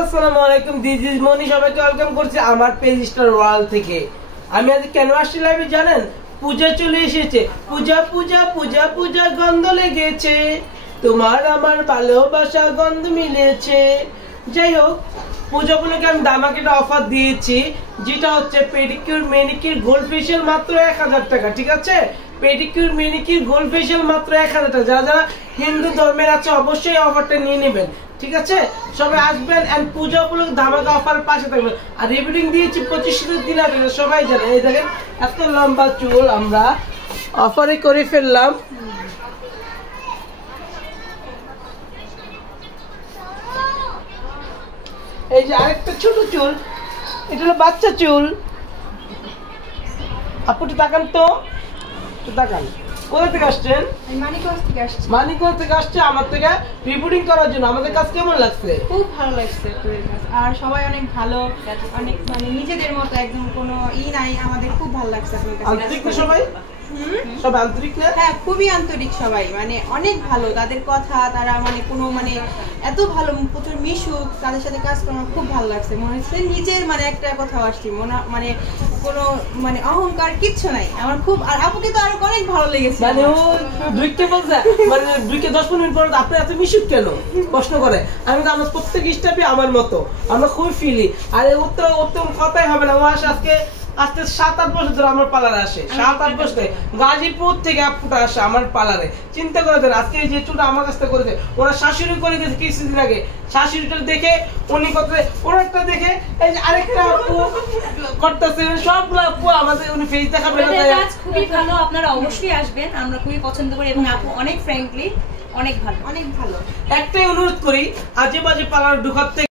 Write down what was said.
আসসালামু আলাইকুম, this is মনি। সবাইকে ওয়েলকাম করছি আমার পেজ স্টার ওয়ার্ল্ড থেকে। আমি আজ কেন আসছি লাইভে জানেন? পূজা চলে এসেছে। পূজা পূজা পূজা পূজা গন্ধ লেগেছে, তোমার আমার ভালোবাসা গন্ধ মিলেছে। যাই হোক, পূজা উপলক্ষে আমি দামাকে একটা অফার দিয়েছি, যেটা হচ্ছে পেডিকিউর ম্যানিকিউর গোল্ড ফেশিয়াল মাত্র 1000 টাকা। ঠিক আছে, পেডিকিউর ম্যানিকিউর গোল্ড ফেশিয়াল মাত্র 1000 টাকা। যারা যারা হিন্দু ধর্মের আছে অবশ্যই অফারটা নিয়ে নেবেন। ঠিক আছে, সবাই আসবেন এন্ড পূজা উপলক্ষে ধামাকা অফার পাশে থাকবেন। আর রিভিডিং দিয়েছি 25 দিন আগে, সবাই জানে। এই দেখেন এত লম্বা চুল আমরা অফারে করে ফেললাম। এই যে আরেকটা ছোট চুল, এটা হলো বাচ্চা চুল। আপুটি তাকান তো, তাকান। কোথা থেকে আসছেন? মানিকগঞ্জ থেকে আসছে আমার থেকে রিপোর্টিং করার জন্য। আমাদের কাজ কেমন লাগছে? খুব ভালো লাগছে আর সবাই অনেক ভালো, অনেক মানে নিজেদের মতো, একদম কোনো নাই। আমাদের খুব ভালো লাগছে আপনাদের কাছে। আন্তরিক সবাই, সব আন্তরিক না? হ্যাঁ, খুবই আন্তরিক সবাই, মানে অনেক ভালো তাদের কথা। তারা মানে কোনো মানে এত ভালো, প্রচুর মিশুক, তাদের সাথে কাজ করে আমার খুব ভালো লাগছে। মনে হচ্ছে নিজের মানে একটা কথা আসছি, মানে কোনো মানে অহংকার কিচ্ছু নাই আমার খুব। আর আপুকে তো আরো অনেক ভালো লেগেছে। মানে ও দুইকে বলছে, মানে দুইকে 10-15 মিনিট পর আপনি এত মিশুক কেন প্রশ্ন করে। আমি তো আমার প্রত্যেক স্টাফই আমার মতো, আমরা খুব ফিলি। আর উত্তম কথাই হবে না। ও আসে আজকে 7-8 বছর ধরে আমার পার্লারে আসে। 7-8 বছর গাজীপুর থেকে আপুটা আসে আমার পার্লারে। চিন্তা করে দেন, আজকে এই যে চুলটা আমার কাছ থেকে করেছে, ওরা শাশুড়ি করে গেছে কিছুদিন আগে। শাশুড়িটা দেখে উনি করতে, ওনারটা দেখে এই যে আরেকটা আপু করতেছে। সবগুলো আপু আমাদের উনি ফেস দেখাবে না। খুবই ভালো, আপনারা অবশ্যই আসবেন, আমরা খুবই পছন্দ করি। এবং আপু অনেক ফ্র্যাঙ্কলি অনেক ভালো, অনেক ভালো। একটাই অনুরোধ করি, আজে বাজে পার্লার ঢোকার থেকে